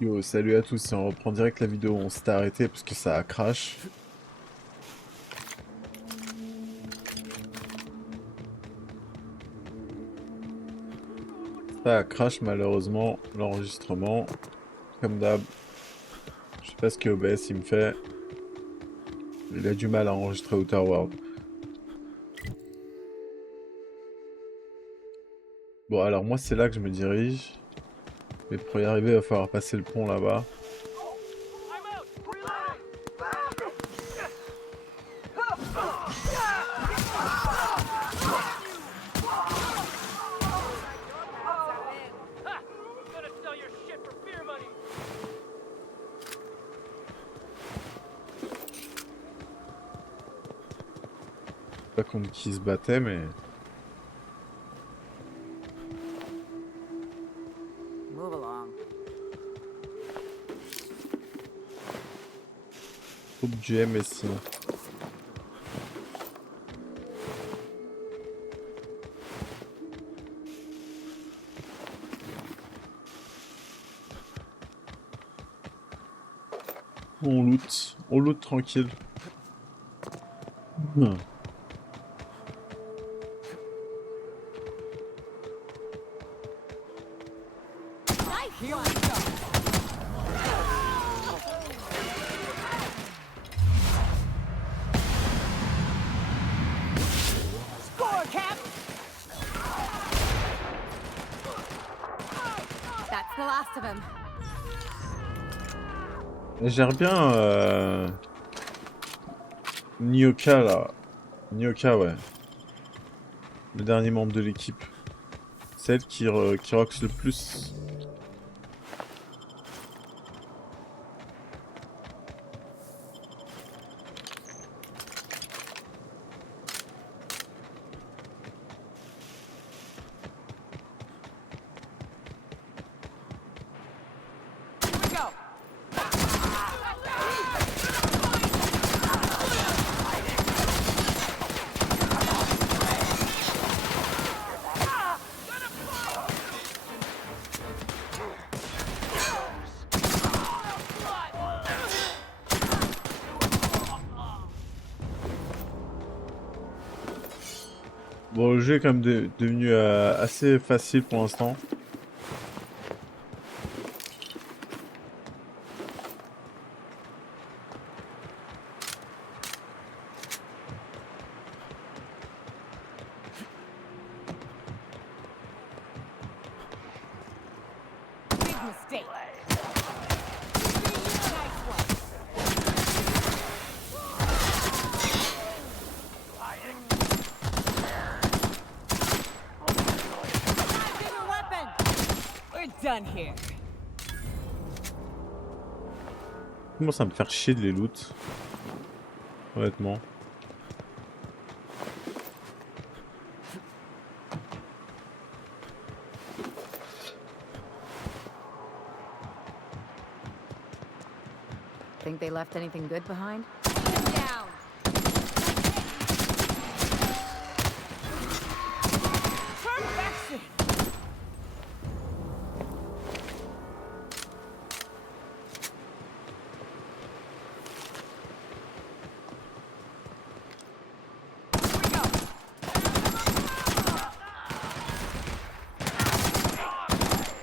Yo, salut à tous, et on reprend direct la vidéo où on s'était arrêté parce que ça a crash. Ça a crash malheureusement, l'enregistrement, comme d'hab. Je sais pas ce que OBS il me fait. Il a du mal à enregistrer Outer World. Bon alors moi c'est là que je me dirige. Mais pour y arriver il va falloir passer le pont là-bas. Pas contre qui se battait mais... Move along. Groupe du MSI. On loot tranquille. Hmm. Here we go. Score, Cap. That's the last of him. Elle gère bien Nyoka là. Nyoka ouais. Le dernier membre de l'équipe. Celle qui rocks le plus. Here we go. Bon, le jeu est quand même devenu assez facile pour l'instant. Big mistake. Nice one. Bigger weapon. We're done here. Je commence à me faire chier de les loot. Honnêtement. Think they left anything good behind? Down. Perfection. Here we go.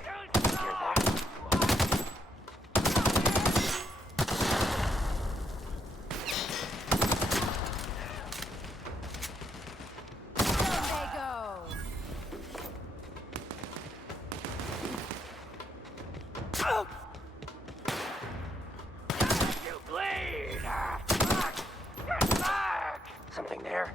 There they go. You bleed! Something there?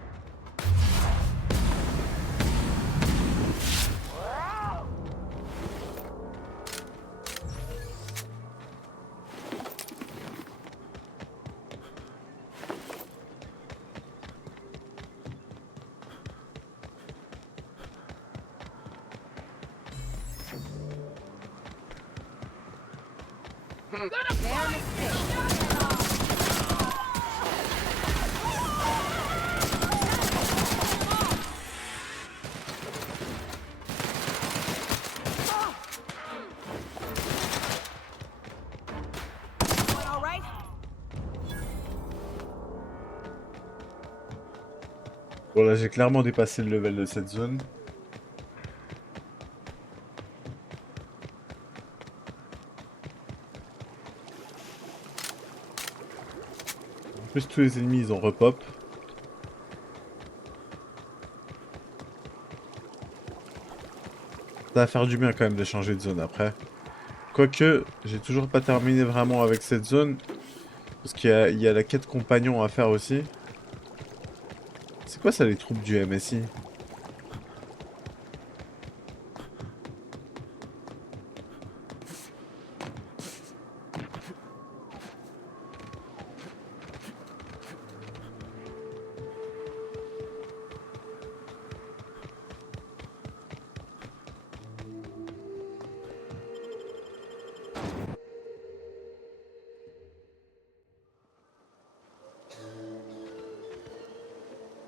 Their mistake. Bon, là, j'ai clairement dépassé le level de cette zone. En plus, tous les ennemis, ils ont repop. Ça va faire du bien quand même de changer de zone après. Quoique, j'ai toujours pas terminé vraiment avec cette zone. Parce qu'il y a la quête compagnon à faire aussi. C'est quoi ça, les troupes du MSI?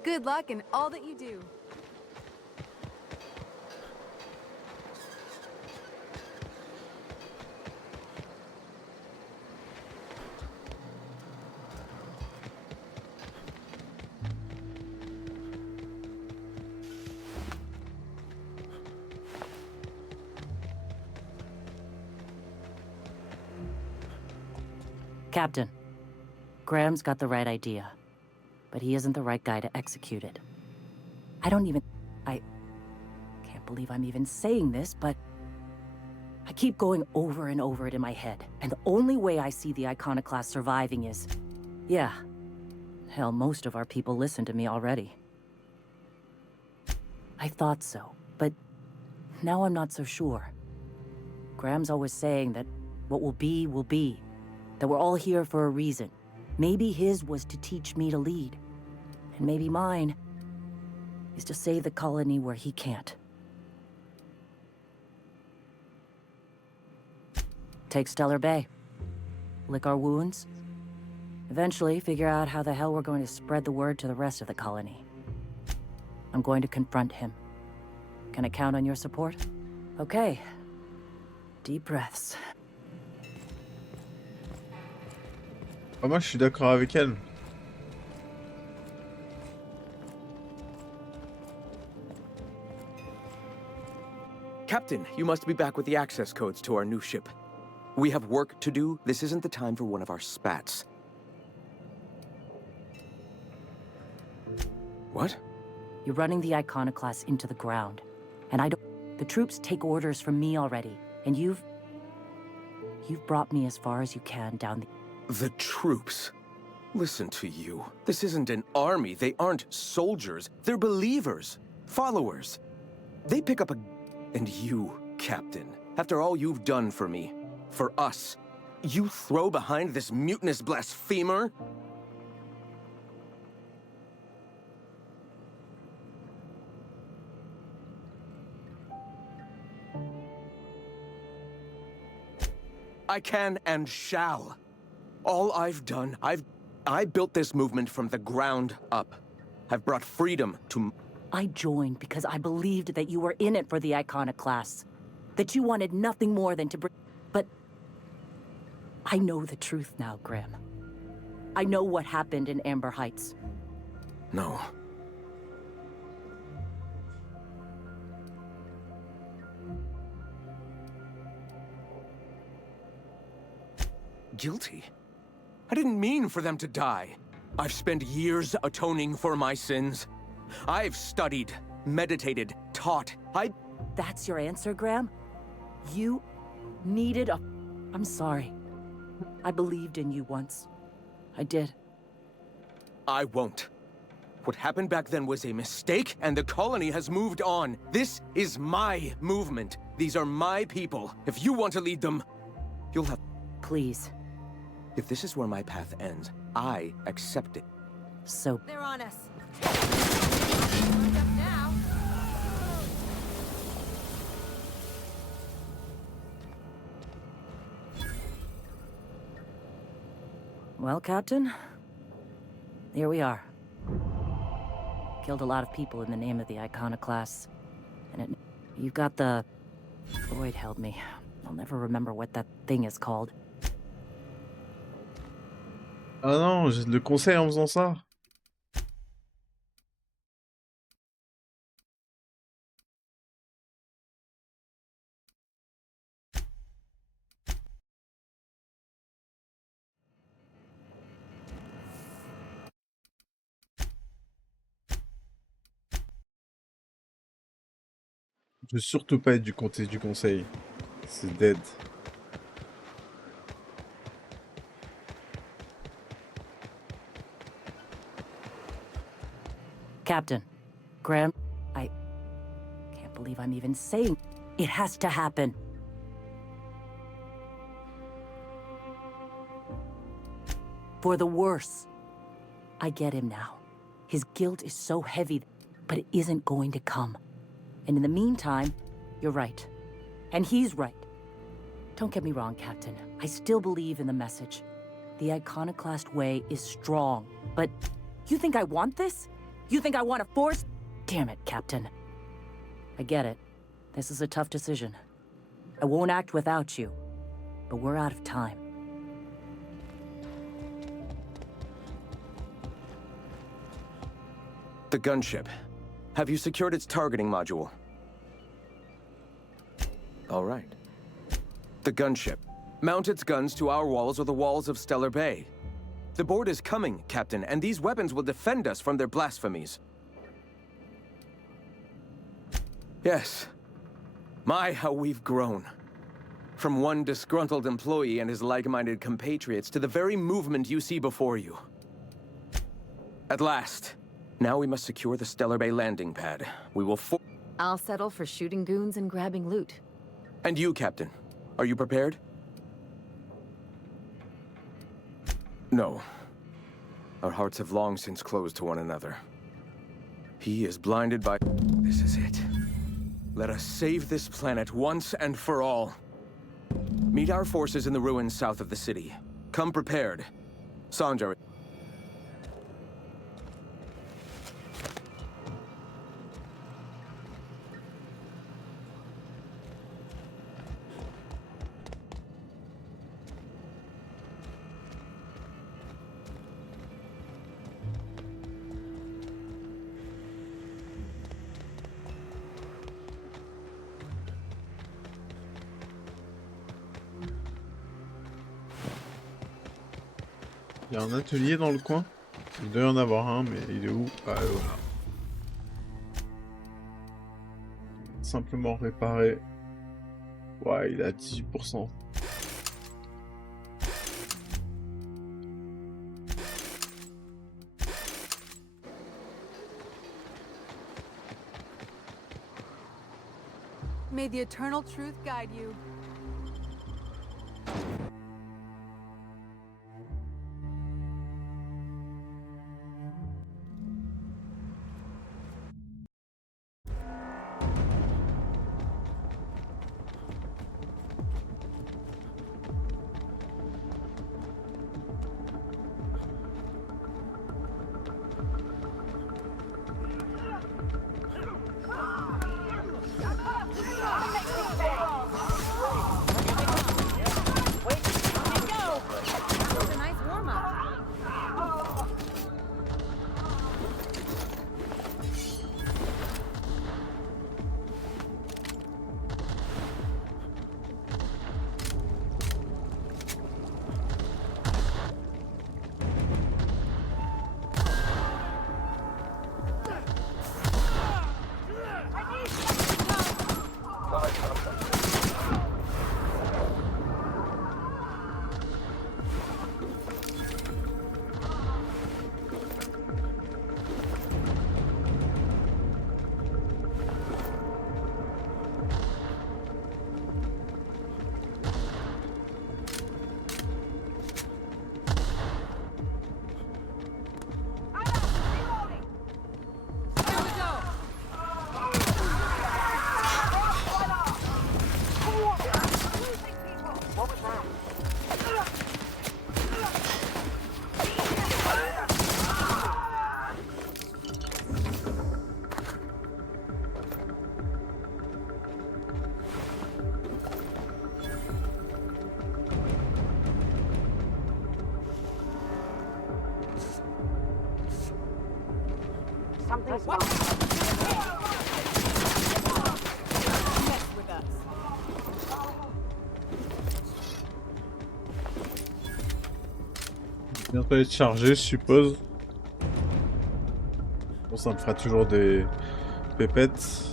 Good luck in all that you do. Captain, Graham's got the right idea, but he isn't the right guy to execute it. I can't believe I'm even saying this, but I keep going over and over it in my head, and the only way I see the Iconoclast surviving is... Yeah. Hell, most of our people listen to me already. I thought so, but now I'm not so sure. Graham's always saying that what will be, that we're all here for a reason. Maybe his was to teach me to lead, and maybe mine is to save the colony where he can't. Take Stellar Bay. Lick our wounds. Eventually, figure out how the hell we're going to spread the word to the rest of the colony. I'm going to confront him. Can I count on your support? Okay. Deep breaths. Ah, moi, je suis d'accord avec elle. Captain, you must be back with the access codes to our new ship. We have work to do. This isn't the time for one of our spats. What? You're running the Iconoclast into the ground. And I don't... The troops take orders from me already. And you've brought me as far as you can down the... The troops? Listen to you. This isn't an army. They aren't soldiers. They're believers. Followers. They pick up a... And you, Captain, after all you've done for me, for us, you throw behind this mutinous blasphemer? I can and shall. All I've done, I built this movement from the ground up. I've brought freedom to... I joined because I believed that you were in it for the Iconoclasts. That you wanted nothing more than to bring... But... I know the truth now, Graham. I know what happened in Amber Heights. No. Guilty? I didn't mean for them to die. I've spent years atoning for my sins. I've studied, meditated, taught. That's your answer, Graham? You needed a... I'm sorry. I believed in you once. I did. I won't. What happened back then was a mistake, and the colony has moved on. This is my movement. These are my people. If you want to lead them, you'll have... Please. If this is where my path ends, I accept it. So... They're on us. Look up now. Well, Captain, here we are. Killed a lot of people in the name of the Iconoclasts. And you've got the... Floyd held me. I'll never remember what that thing is called. Ah non, le conseil en faisant ça. Je veux surtout pas être du comté du conseil. C'est dead. Captain, Graham, I can't believe I'm even saying it has to happen. For the worse. I get him now. His guilt is so heavy, but it isn't going to come. And in the meantime, you're right. And he's right. Don't get me wrong, Captain. I still believe in the message. The iconoclast way is strong. But you think I want this? You think I want to force? Damn it, Captain. I get it. This is a tough decision. I won't act without you. But we're out of time. The gunship. Have you secured its targeting module? All right. The gunship. Mount its guns to our walls or the walls of Stellar Bay. The board is coming, Captain, and these weapons will defend us from their blasphemies. Yes. My, how we've grown. From one disgruntled employee and his like-minded compatriots to the very movement you see before you. At last. Now we must secure the Stellar Bay landing pad. We will I'll settle for shooting goons and grabbing loot. And you, Captain. Are you prepared? No. Our hearts have long since closed to one another. He is blinded by... This is it. Let us save this planet once and for all. Meet our forces in the ruins south of the city. Come prepared. Sandra... Il y a un atelier dans le coin. Il doit y en avoir un, mais il est où? Ah, voilà. Simplement réparer. Ouais, il est à 18%. May the eternal truth guide you. That was a nice warm-up. Here we go. Something's wrong. Mess with us. Bientôt être chargé, je suppose. Bon, ça me fera toujours des pépettes.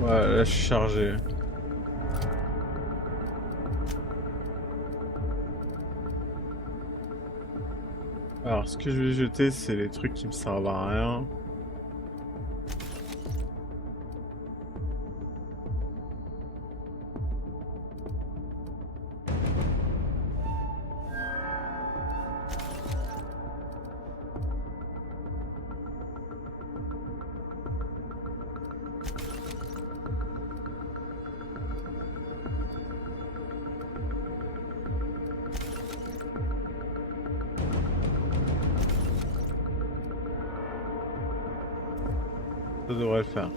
Ouais, là, je suis chargé. Alors, ce que je vais jeter, c'est les trucs qui me servent à rien. Ça devrait le faire.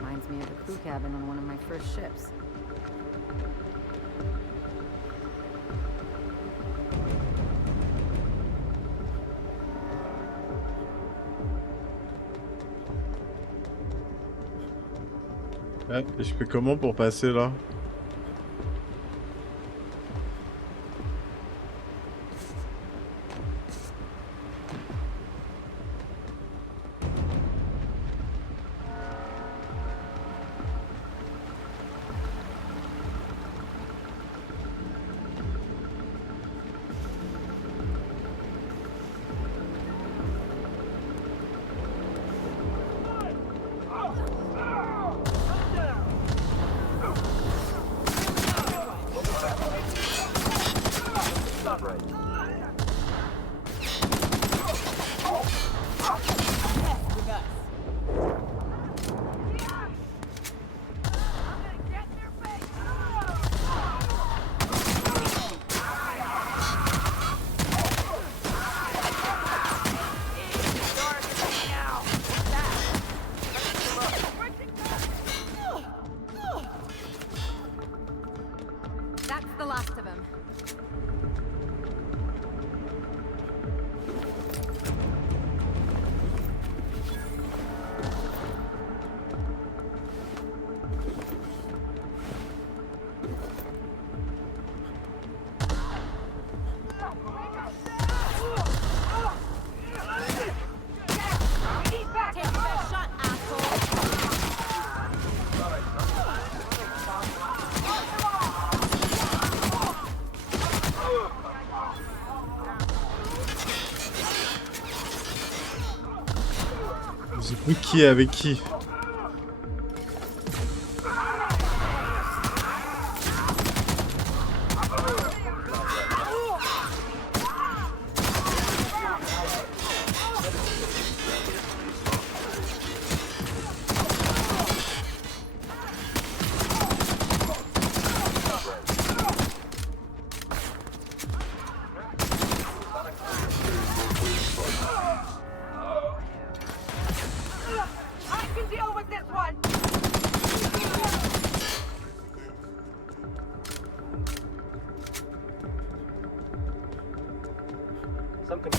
Reminds me of the crew cabin on one of my first ships. Ouais, et je fais comment pour passer là? That's the last of him. Take that shot, asshole! Je sais plus qui est avec qui. I can deal with this one! Something.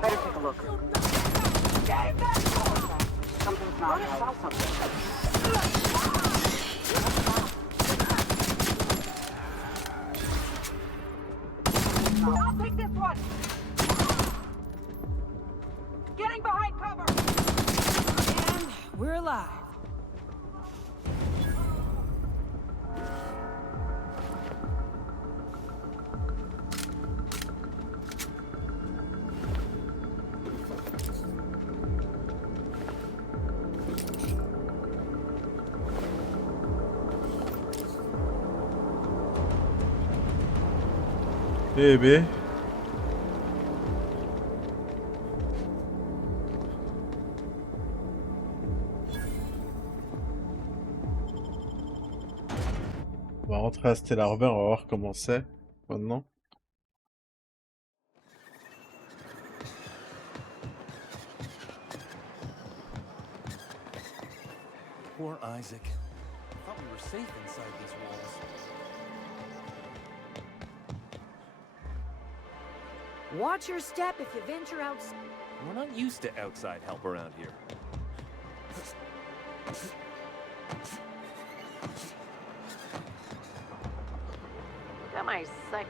Better take a look. Something's not right. I saw something. I'll take this one! Getting behind cover! And we're alive. Eh ben. On va rentrer à Stellar Harbor, on va voir comment c'est maintenant. Poor Isaac. I thought we were safe inside these walls. Watch your step if you venture out. We're not used to outside help around here. Got my psych.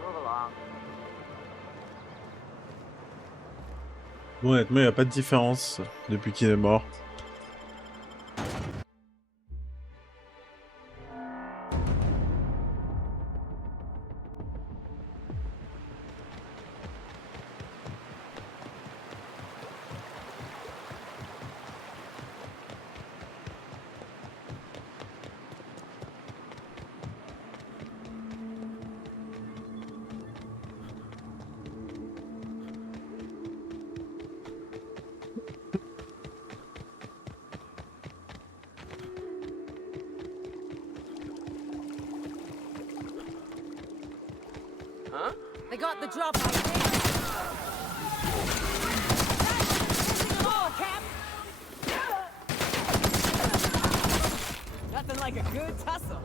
Move along. Bon, honnêtement, il n'y a pas de différence depuis qu'il est mort. They got the drop right there. Come on, Cap. Nothing like a good tussle.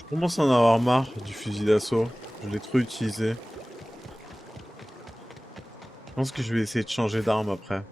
Je commence à en avoir marre du fusil d'assaut. Je l'ai trop utilisé. Je pense que je vais essayer de changer d'arme après.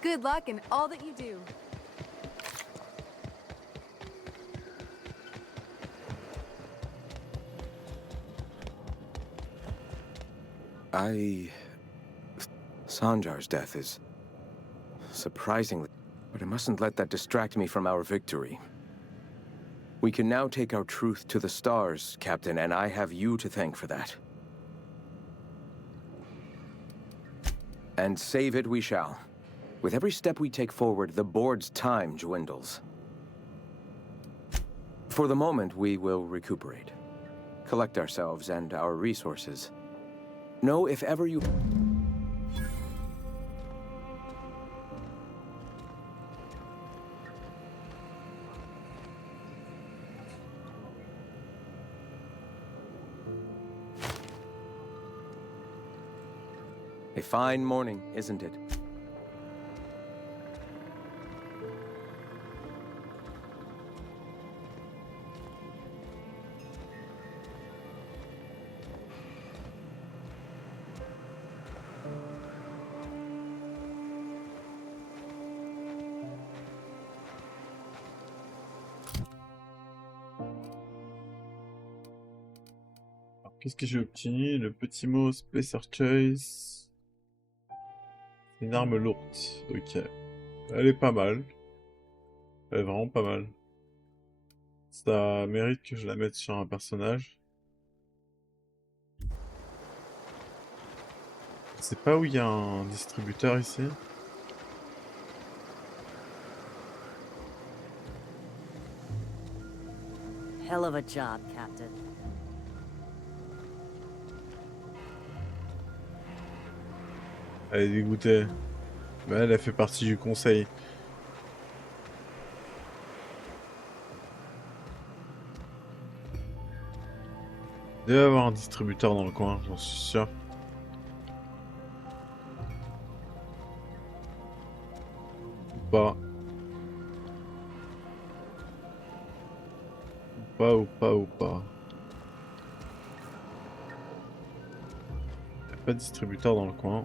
Good luck in all that you do. Sanjar's death is surprisingly, but I mustn't let that distract me from our victory. We can now take our truth to the stars, Captain, and I have you to thank for that. And save it we shall. With every step we take forward, the board's time dwindles. For the moment, we will recuperate, collect ourselves and our resources. Know if ever you... A fine morning, isn't it? Qu'est-ce que j'ai obtenu? Le petit mot Spacer Choice. Une arme lourde. Ok. Elle est pas mal. Elle est vraiment pas mal. Ça mérite que je la mette sur un personnage. C'est pas où il y a un distributeur ici? Hell of a job, Captain. Elle est dégoûtée. Mais elle a fait partie du conseil. Il doit y avoir un distributeur dans le coin, j'en suis sûr. Ou pas. Ou pas. Il n'y a pas de distributeur dans le coin.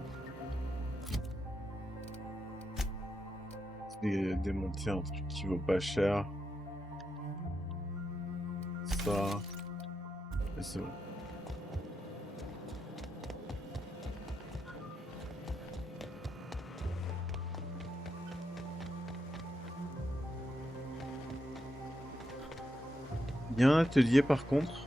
Démonter un truc qui vaut pas cher. Ça. Et c'est bon. Il y a un atelier par contre.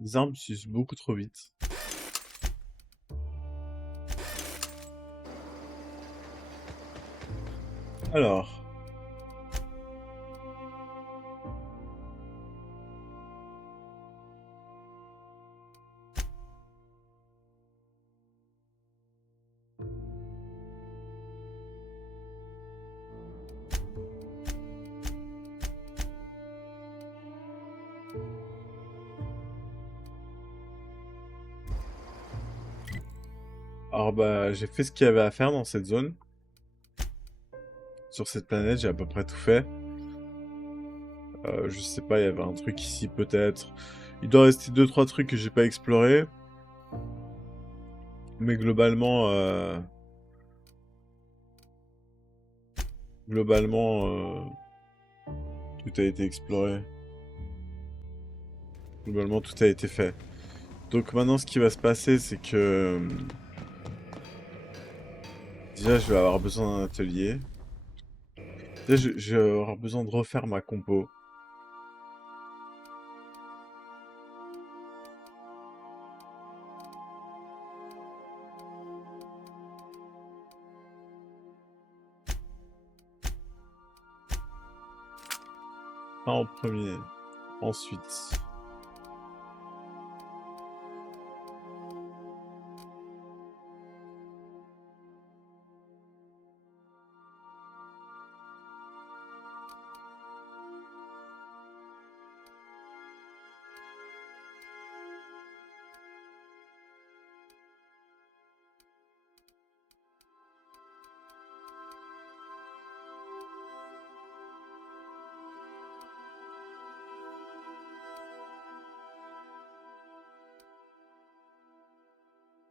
Les armes s'usent beaucoup trop vite. Alors. Alors bah j'ai fait ce qu'il y avait à faire dans cette zone. Sur cette planète, j'ai à peu près tout fait. Je sais pas, il y avait un truc ici peut-être. Il doit rester 2-3 trucs que j'ai pas explorés. Mais globalement... tout a été exploré. Globalement, tout a été fait. Donc maintenant, ce qui va se passer, c'est que... déjà, je vais avoir besoin d'un atelier. Déjà, je vais avoir besoin de refaire ma compo. Ça en premier. Ensuite...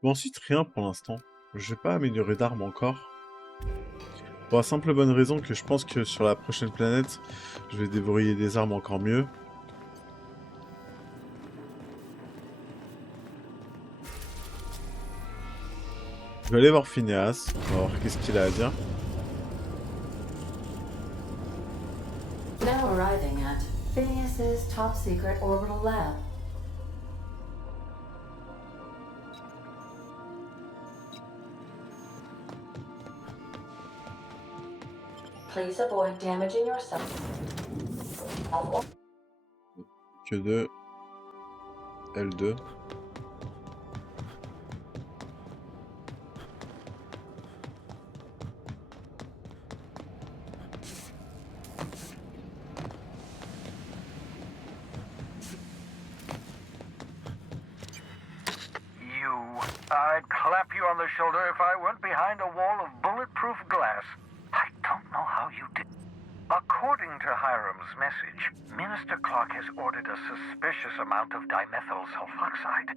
Bon, ensuite, rien pour l'instant. Je vais pas améliorer d'armes encore. Pour la simple bonne raison que je pense que sur la prochaine planète, je vais déverrouiller des armes encore mieux. Je vais aller voir Phineas, on va voir qu'est-ce qu'il a à dire. Now arriving at Phineas's top secret orbital lab. Please avoid damaging yourself. Que de L2. I'd clap you on the shoulder if I weren't behind a wall of bulletproof glass. I don't know how you did. According to Hiram's message, Minister Clark has ordered a suspicious amount of dimethyl sulfoxide.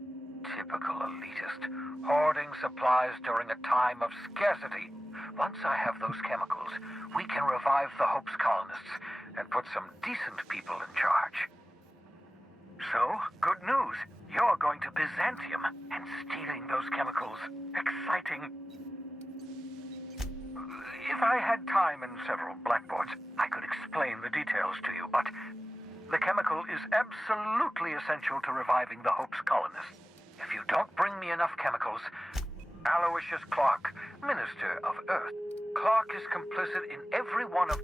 Typical elitist. Hoarding supplies during a time of scarcity. Once I have those chemicals, we can revive the Hope's colonists and put some decent people in charge. So, good news. You're going to Byzantium, and stealing those chemicals. Exciting. If I had time and several blackboards, I could explain the details to you, but the chemical is absolutely essential to reviving the Hope's colonists. If you don't bring me enough chemicals, Aloysius Clark, Minister of Earth. Clark is complicit in every one of...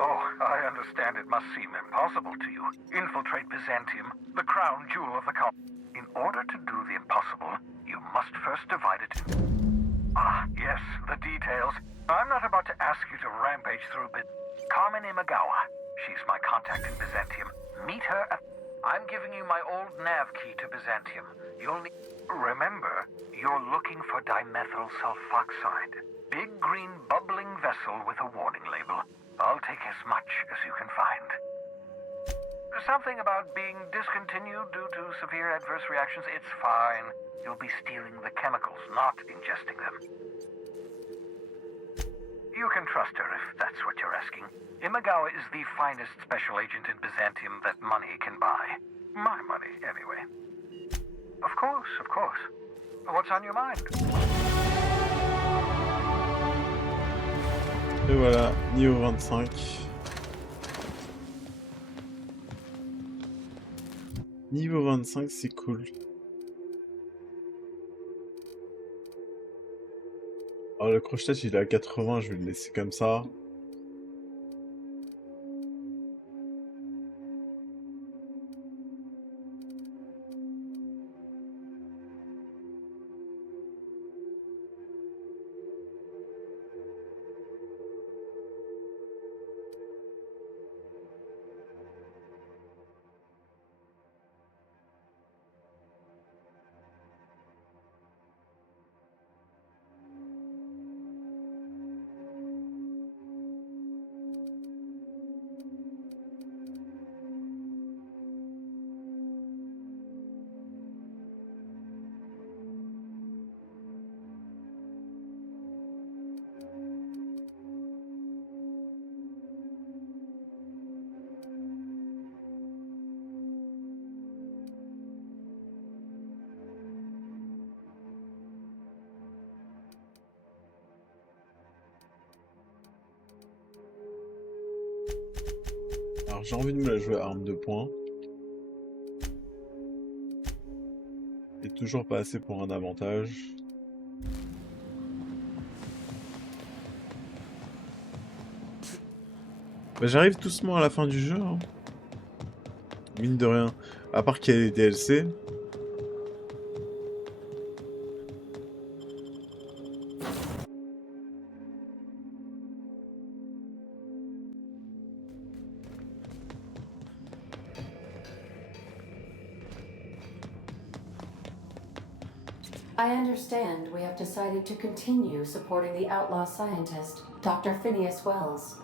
Oh, I understand it must seem impossible to you. Infiltrate Byzantium, the crown jewel of the colony. In order to do the impossible, you must first divide it. Ah, yes, the details. I'm not about to ask you to rampage through Carmen Imagawa. She's my contact in Byzantium. Meet her at... I'm giving you my old nav key to Byzantium. You'll need... Remember, you're looking for dimethyl sulfoxide. Big green bubbling vessel with a warning label. I'll take as much as you can find. Something about being discontinued due to severe adverse reactions. It's fine. You'll be stealing the chemicals, not ingesting them. You can trust her if that's what you're asking. Imagawa is the finest special agent in Byzantium that money can buy. My money, anyway. Of course, of course. What's on your mind? Et voilà, niveau 25. Niveau 25, c'est cool. Alors le crochetage il est à 80, je vais le laisser comme ça. Alors j'ai envie de me la jouer à arme de poing. Et toujours pas assez pour un avantage. Bah, j'arrive doucement à la fin du jeu. Hein. Mine de rien. À part qu'il y a les DLC. I understand we have decided to continue supporting the outlaw scientist, Dr. Phineas Wells.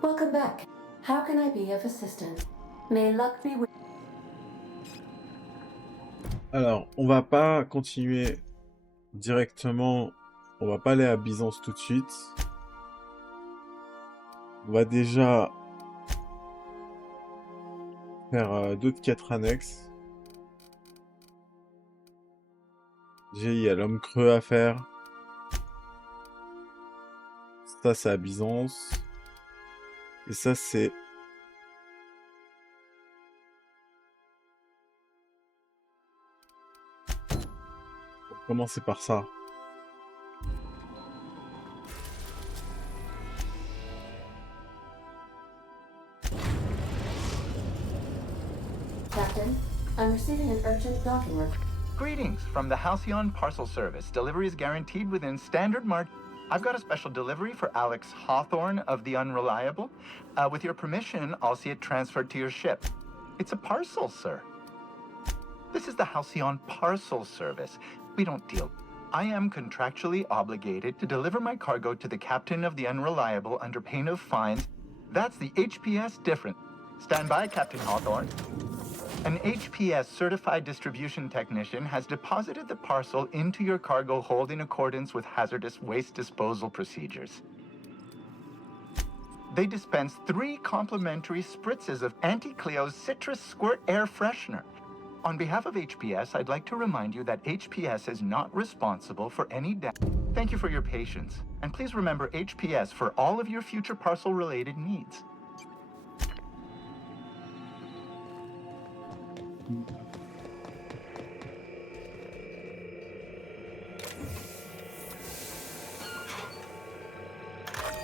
Welcome back. How can I be of assistance? May luck be with Alors, on va pas continuer directement. On va pas aller à Byzance tout de suite. On va déjà faire d'autres quêtes annexes. Déjà, il y a l'homme creux à faire. Ça, c'est à Byzance. Et ça, c'est... On va commencer par ça. Captain. I'm receiving an urgent docking request. Greetings from the Halcyon Parcel Service. Delivery is guaranteed within standard mark. I've got a special delivery for Alex Hawthorne of the Unreliable. With your permission, I'll see it transferred to your ship. It's a parcel, sir. This is the Halcyon Parcel Service. We don't deal. I am contractually obligated to deliver my cargo to the captain of the Unreliable under pain of fines. That's the HPS different. Stand by, Captain Hawthorne. An HPS certified distribution technician has deposited the parcel into your cargo hold in accordance with hazardous waste disposal procedures. They dispense 3 complimentary spritzes of Anti-Cleo's Citrus Squirt Air Freshener. On behalf of HPS, I'd like to remind you that HPS is not responsible for any damage. Thank you for your patience, and please remember HPS for all of your future parcel-related needs.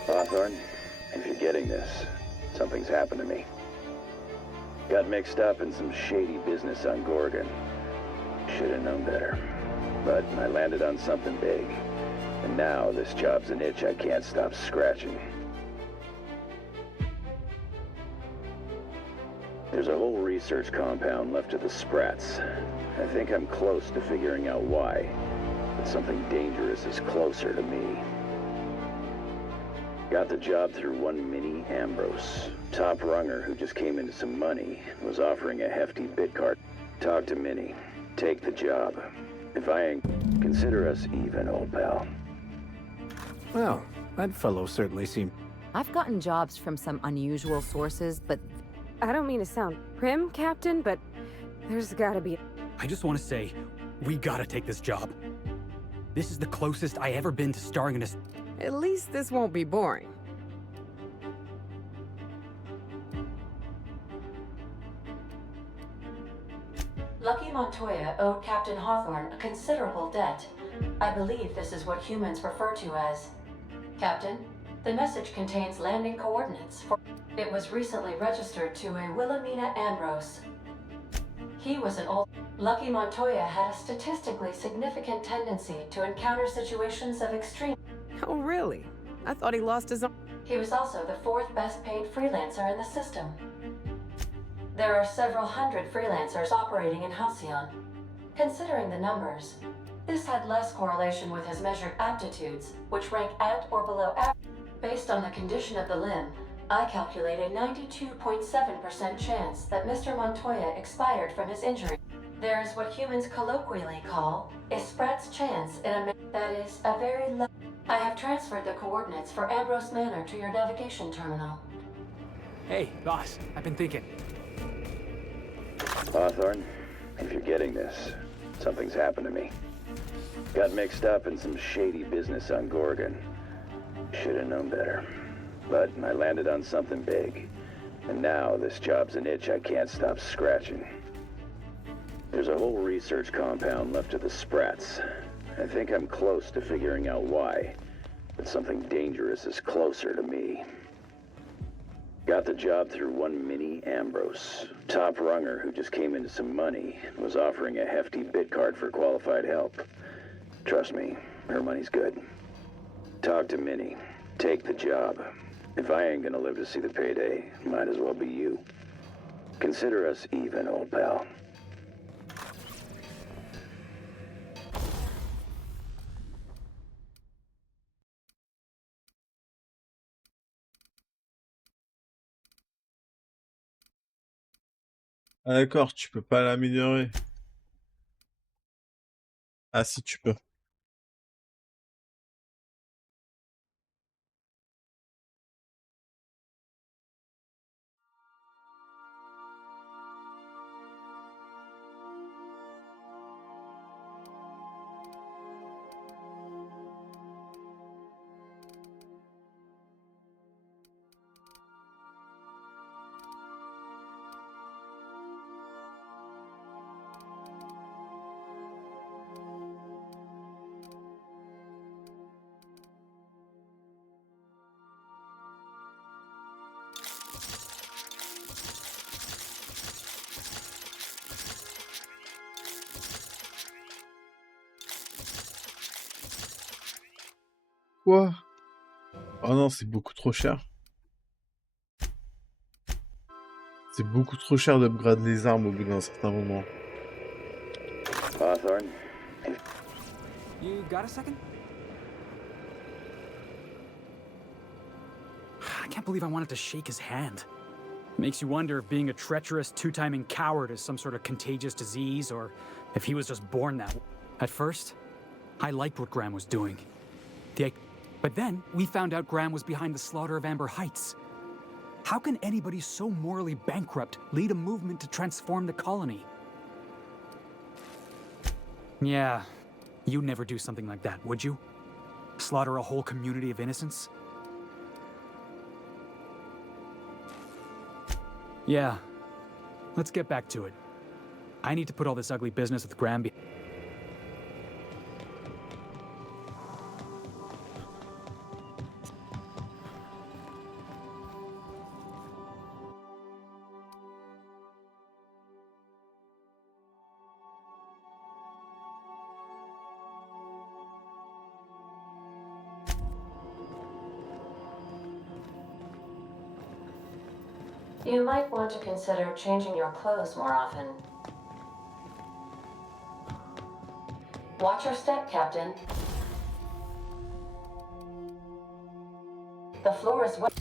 Hawthorne, if you're getting this, something's happened to me. Got mixed up in some shady business on Gorgon. Should have known better. but I landed on something big. And now this job's an itch I can't stop scratching. There's a whole research compound left of the Sprats. I think I'm close to figuring out why, but something dangerous is closer to me. Got the job through one Minnie Ambrose. Top runger who just came into some money, was offering a hefty bid card. Talk to Minnie. Take the job. If I ain't, consider us even, old pal. Well, that fellow certainly seemed... I've gotten jobs from some unusual sources, but I don't mean to sound prim, Captain, but there's gotta be... I just want to say, we gotta take this job. This is the closest I ever been to starring in a... At least this won't be boring. Lucky Montoya owed Captain Hawthorne a considerable debt. I believe this is what humans refer to as. Captain, the message contains landing coordinates for... It was recently registered to a Wilhelmina Ambrose. He was an old... Lucky Montoya had a statistically significant tendency to encounter situations of extreme... Oh, really? I thought he lost his... He was also the 4th best paid freelancer in the system. There are several hundred freelancers operating in Halcyon. Considering the numbers, this had less correlation with his measured aptitudes, which rank at or below average. Based on the condition of the limb, I calculate a 92.7% chance that Mr. Montoya expired from his injury. There is what humans colloquially call a Sprat's chance in a... That is a very low... I have transferred the coordinates for Ambrose Manor to your navigation terminal. Hey, boss, I've been thinking. Hawthorne, if you're getting this, something's happened to me. Got mixed up in some shady business on Gorgon. Should have known better. But I landed on something big. And now this job's an itch I can't stop scratching. There's a whole research compound left of the Sprats. I think I'm close to figuring out why, but something dangerous is closer to me. Got the job through one Minnie Ambrose. Top runger who just came into some money, was offering a hefty bid card for qualified help. Trust me, her money's good. Talk to Minnie. Take the job. If I ain't gonna live to see the payday, might as well be you. Consider us even, old pal. Ah d'accord, tu peux pas l'améliorer. Ah si, tu peux. Quoi? Oh non, c'est beaucoup trop cher. C'est beaucoup trop cher d'upgrade les armes au bout d'un certain moment. Hawthorne? You got a second? I can't believe I wanted to shake his hand. Makes you wonder if being a treacherous, two-timing coward is some sort of contagious disease, or if he was just born that way. At first, I liked what Graham was doing. But then, we found out Graham was behind the slaughter of Amber Heights. How can anybody so morally bankrupt lead a movement to transform the colony? Yeah, you'd never do something like that, would you? Slaughter a whole community of innocents? Yeah, let's get back to it. I need to put all this ugly business with Graham behind. You might want to consider changing your clothes more often. Watch your step, Captain. The floor is wet.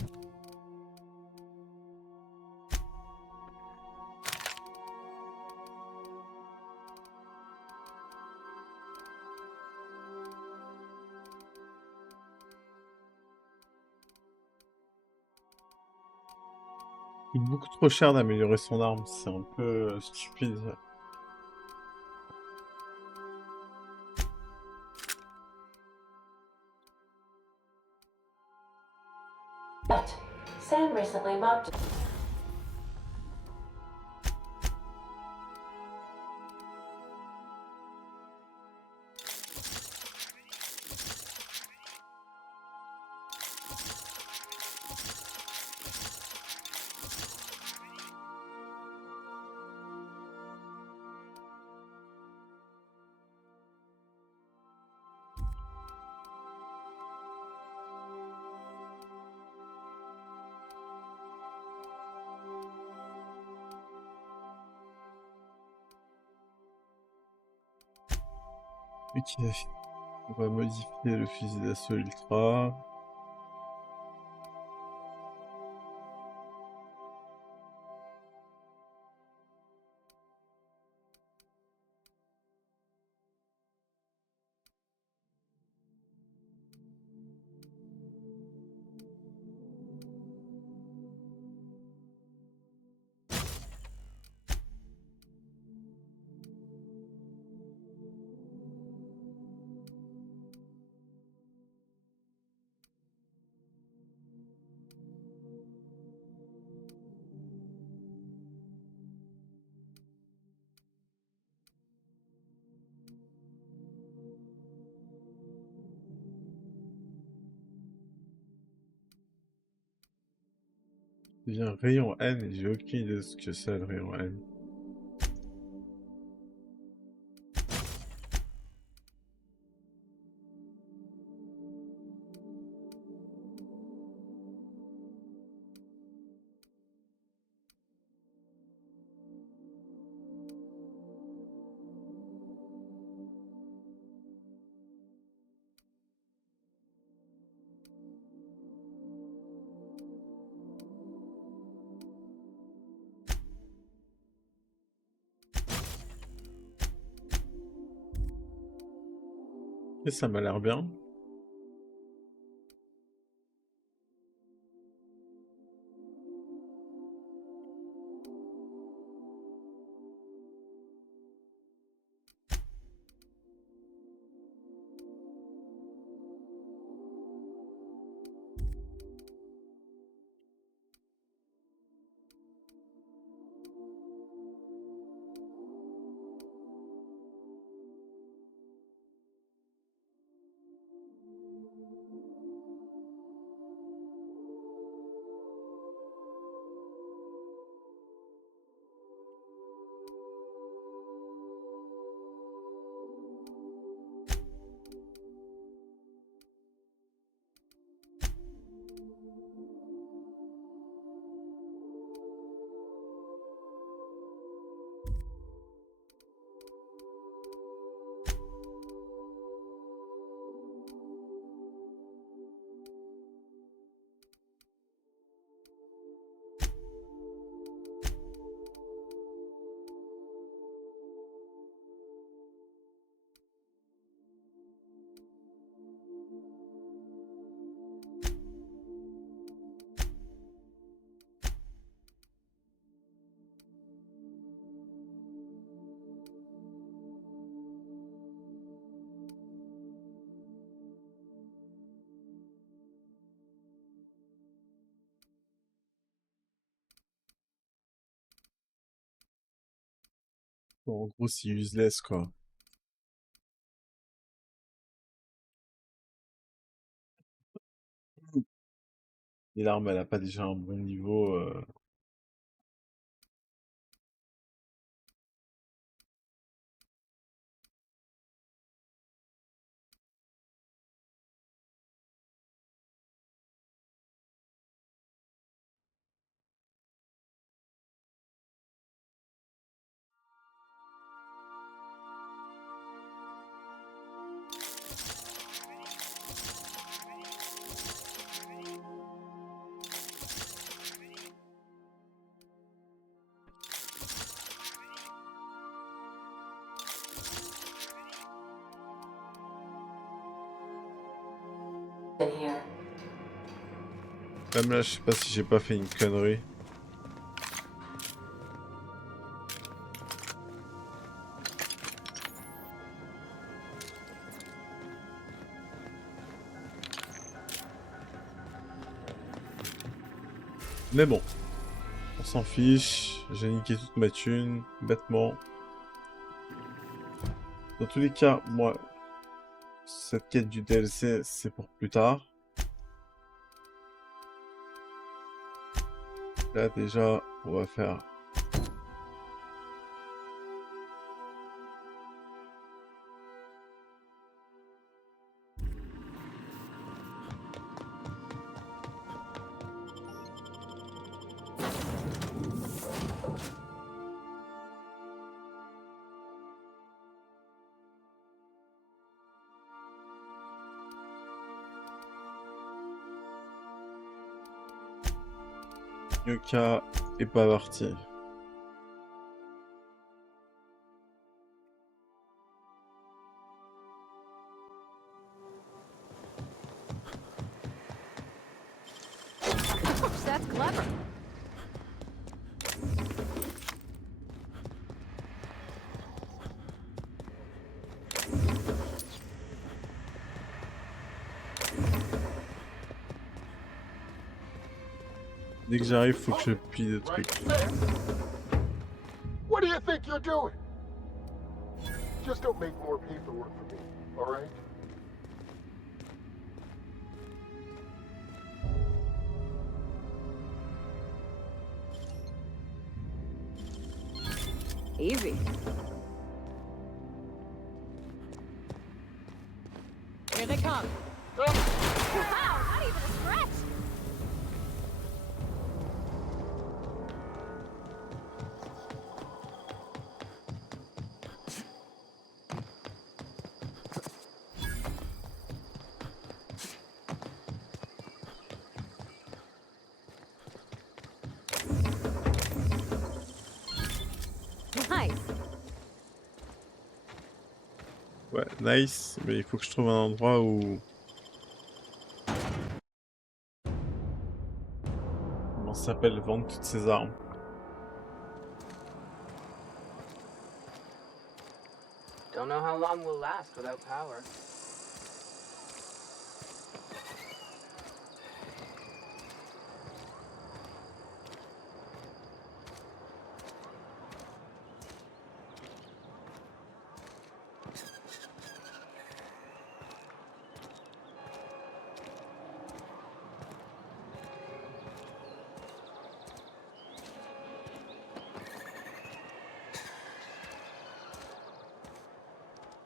Il coûte beaucoup trop cher d'améliorer son arme, c'est un peu stupide. Sam recently mopped. Ok, on va modifier le fusil d'assaut ultra. Il y a un rayon N et j'ai aucune idée de ce que c'est le rayon N. Et ça m'a l'air bien. Bon, en gros, c'est useless, quoi. Et l'arme, elle a pas déjà un bon niveau. here. Même là, je sais pas si j'ai pas fait une connerie. Mais bon, on s'en fiche. J'ai niqué toute ma thune, bêtement. Dans tous les cas, moi, cette quête du DLC, c'est pour plus tard. Là, déjà, on va faire... Yoka est pas parti. That's clever. Dès que j'arrive, faut que je plie des trucs. What do you think you're doing? Just don't make more paperwork for me, all right? Easy. Here they come. Wow, not even a scratch. Nice. Ouais, nice, mais il faut que je trouve un endroit où... Comment ça s'appelle? Vendre toutes ces armes. Don't know how long we'll last without power.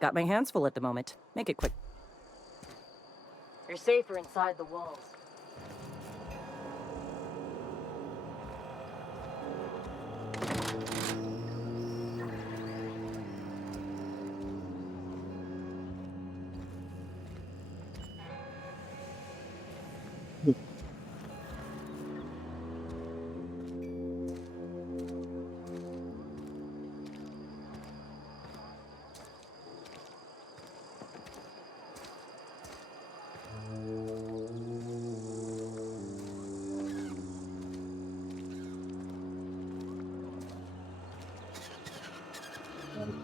Got my hands full at the moment. Make it quick. You're safer inside the walls.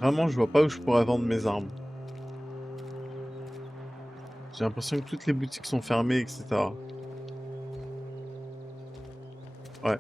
Vraiment, je vois pas où je pourrais vendre mes armes. J'ai l'impression que toutes les boutiques sont fermées, etc. Ouais.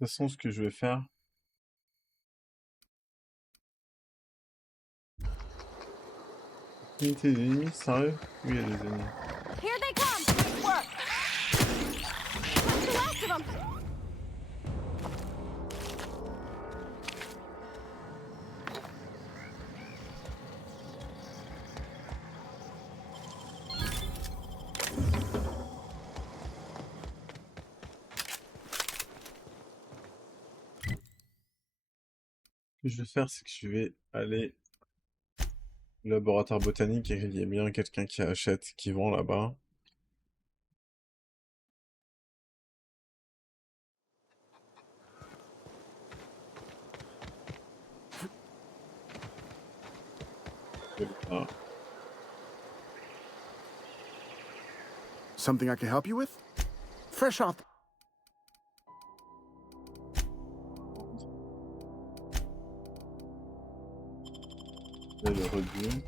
De toute façon, ce que je vais faire... Unité d'ennemis, sérieux? Oui, il y a des ennemis. Here they come. Nice work. What's the last of them? que je vais faire, c'est que je vais aller au laboratoire botanique et il y a bien quelqu'un qui achète, qui vend là-bas. Et voilà. Something I can help you with? Fresh off. Et le rebut.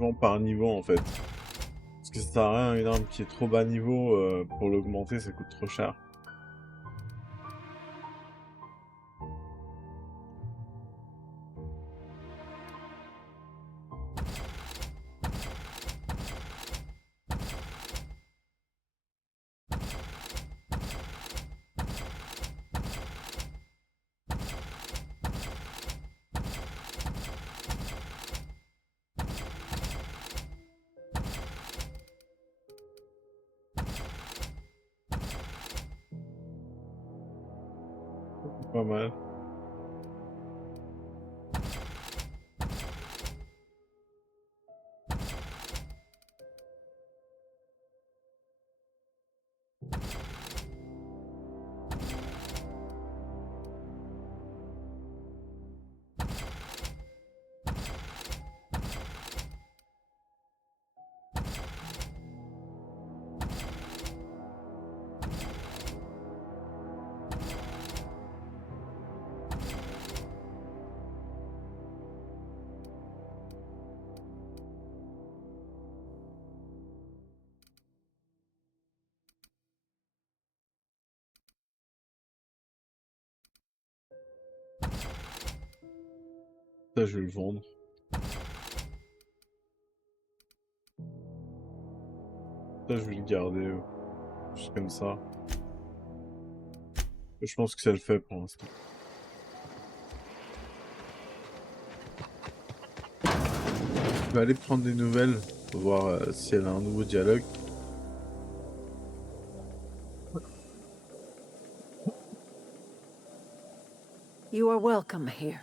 Vend par niveau en fait. Parce que ça sert à rien, une arme qui est trop bas niveau, pour l'augmenter, ça coûte trop cher. Pas mal. Ça, je vais le vendre. Ça, je vais le garder, juste comme ça. Je pense que ça le fait pour l'instant. Je vais aller prendre des nouvelles pour voir si elle a un nouveau dialogue. You are welcome here.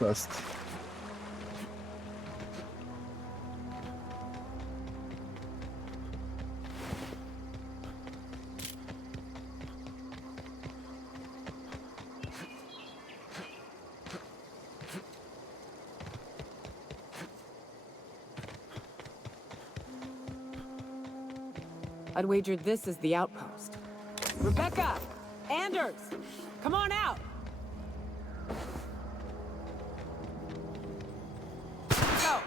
Fast. I'd wager this is the outpost. Rebecca! Anders! Come on out! Go!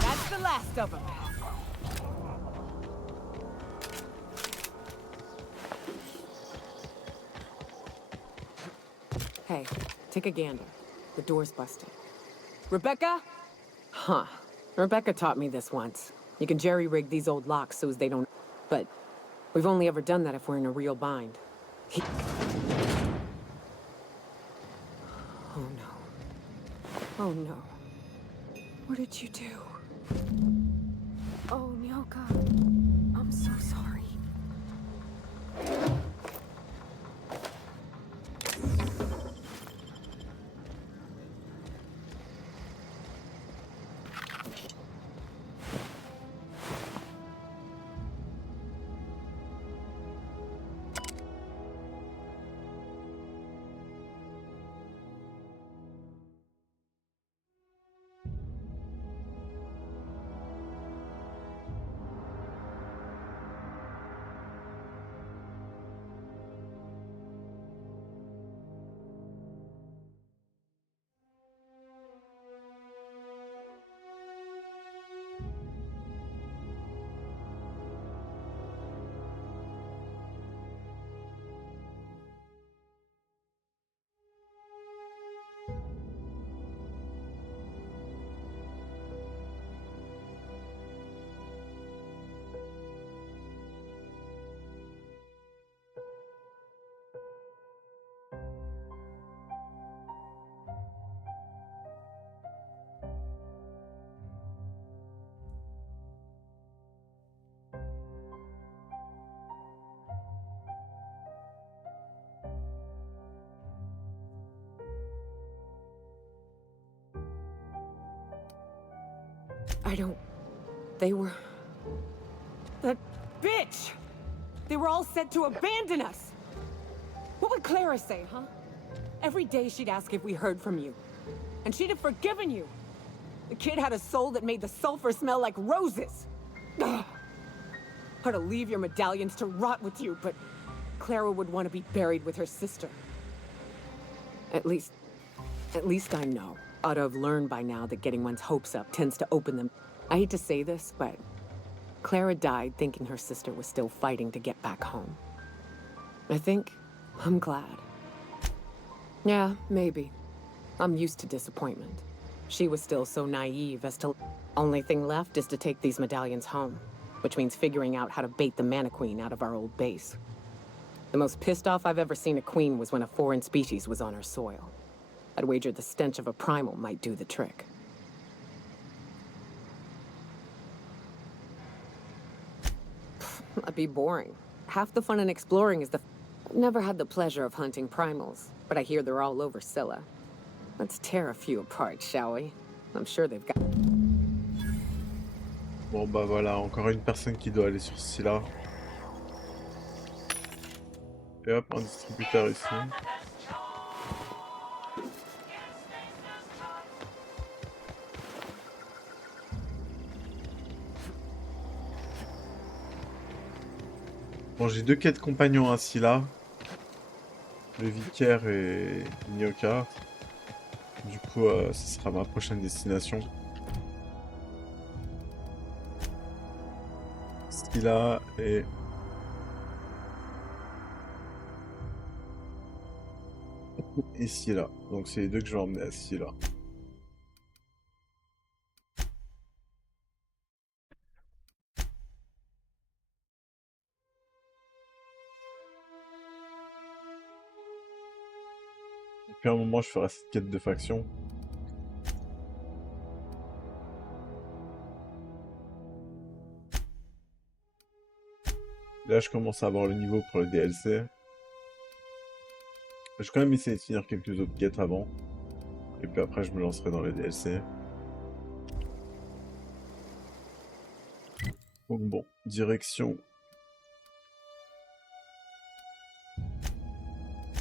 That's the last of them. Hey, take a gander. The door's busted. Rebecca? Huh. Rebecca taught me this once. You can jerry-rig these old locks so as they don't... But we've only ever done that if we're in a real bind. Oh no. Oh no. What did you do? Oh, Nyoka. I'm so sorry. I don't... They were... That bitch! They were all set to abandon us! What would Clara say, huh? Every day she'd ask if we heard from you. And she'd have forgiven you. The kid had a soul that made the sulfur smell like roses. Ugh. Or to leave your medallions to rot with you, but Clara would want to be buried with her sister. At least I know. Ought to have learned by now that getting one's hopes up tends to open them. I hate to say this, but Clara died thinking her sister was still fighting to get back home. I think I'm glad. Yeah, maybe. I'm used to disappointment. She was still so naive as to... Only thing left is to take these medallions home, which means figuring out how to bait the Mana-Queen out of our old base. The most pissed off I've ever seen a queen was when a foreign species was on her soil. I'd wager the stench of a primal might do the trick. That'd be boring. Half the fun in exploring is the... Never had the pleasure of hunting primals, but I hear they're all over Scylla. Let's tear a few apart, shall we? I'm sure they've got... Bon bah voilà, encore une personne qui doit aller sur Scylla. Et hop, un distributeur ici. Bon, j'ai deux quêtes compagnons à Scylla. Le vicaire et Nyoka. Du coup, ce sera ma prochaine destination. Scylla et... et Scylla. Donc c'est les deux que je vais emmener à Scylla. Et puis à un moment, je ferai cette quête de faction. Là, je commence à avoir le niveau pour le DLC. Je vais quand même essayer de finir quelques autres quêtes avant. Et puis après, je me lancerai dans les DLC. Donc bon, direction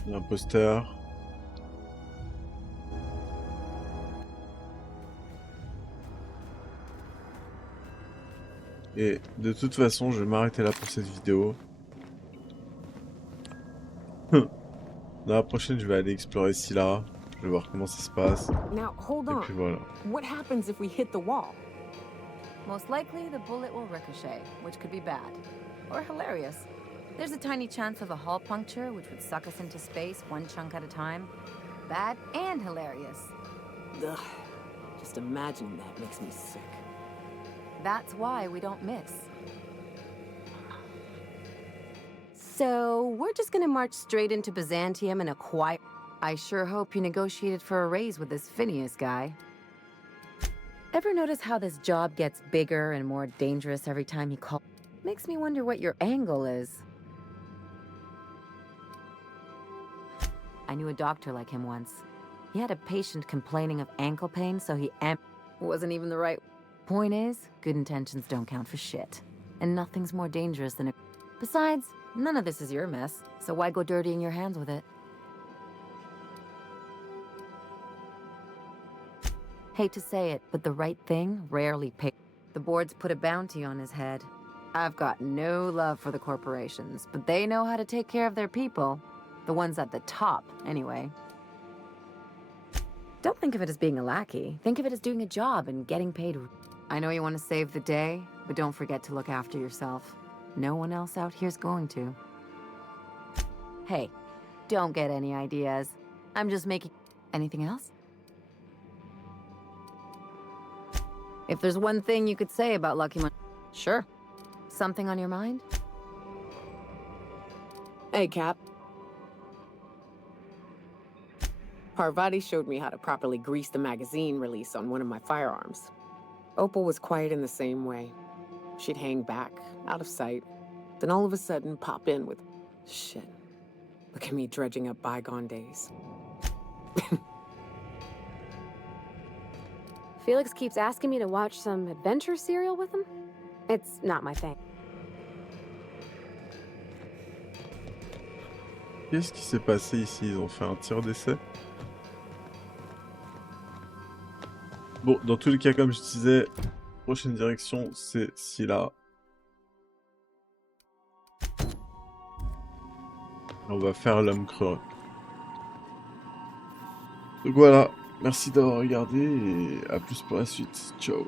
l'imposteur. Et de toute façon, je vais m'arrêter là pour cette vidéo. Dans la prochaine, je vais aller explorer Scylla. Je vais voir comment ça se passe. Now, hold Et on. puis voilà. What happens if we hit the wall? Most likely, the bullet will ricochet, which could be bad. Or hilarious. There's a tiny chance of a hull puncture, which would suck us into space one chunk at a time. Bad and hilarious. Ugh. Just imagining that makes me sick. That's why we don't miss. So, we're just gonna march straight into Byzantium and acquire. I sure hope you negotiated for a raise with this Phineas guy. Ever notice how this job gets bigger and more dangerous every time he calls? Makes me wonder what your angle is. I knew a doctor like him once. He had a patient complaining of ankle pain, so he wasn't even the right. Point is, good intentions don't count for shit. And nothing's more dangerous than a... Besides, none of this is your mess, so why go dirtying your hands with it? Hate to say it, but the right thing rarely pays. The board's put a bounty on his head. I've got no love for the corporations, but they know how to take care of their people. The ones at the top, anyway. Don't think of it as being a lackey. Think of it as doing a job and getting paid. I know you want to save the day, but don't forget to look after yourself. No one else out here's going to. Hey, don't get any ideas. I'm just making... Anything else? If there's one thing you could say about Lucky Mon... Sure. Something on your mind? Hey, Cap. Parvati showed me how to properly grease the magazine release on one of my firearms. Opal was quiet in the same way. She'd hang back, out of sight, then all of a sudden pop in with... Shit. Look at me dredging up bygone days. Felix keeps asking me to watch some adventure serial with him. It's not my thing. Qu'est-ce qui s'est passé ici? Ils ont fait un tir d'essai? Bon, dans tous les cas, comme je disais, prochaine direction, c'est Scylla. On va faire l'homme creux. Donc voilà, merci d'avoir regardé et à plus pour la suite. Ciao.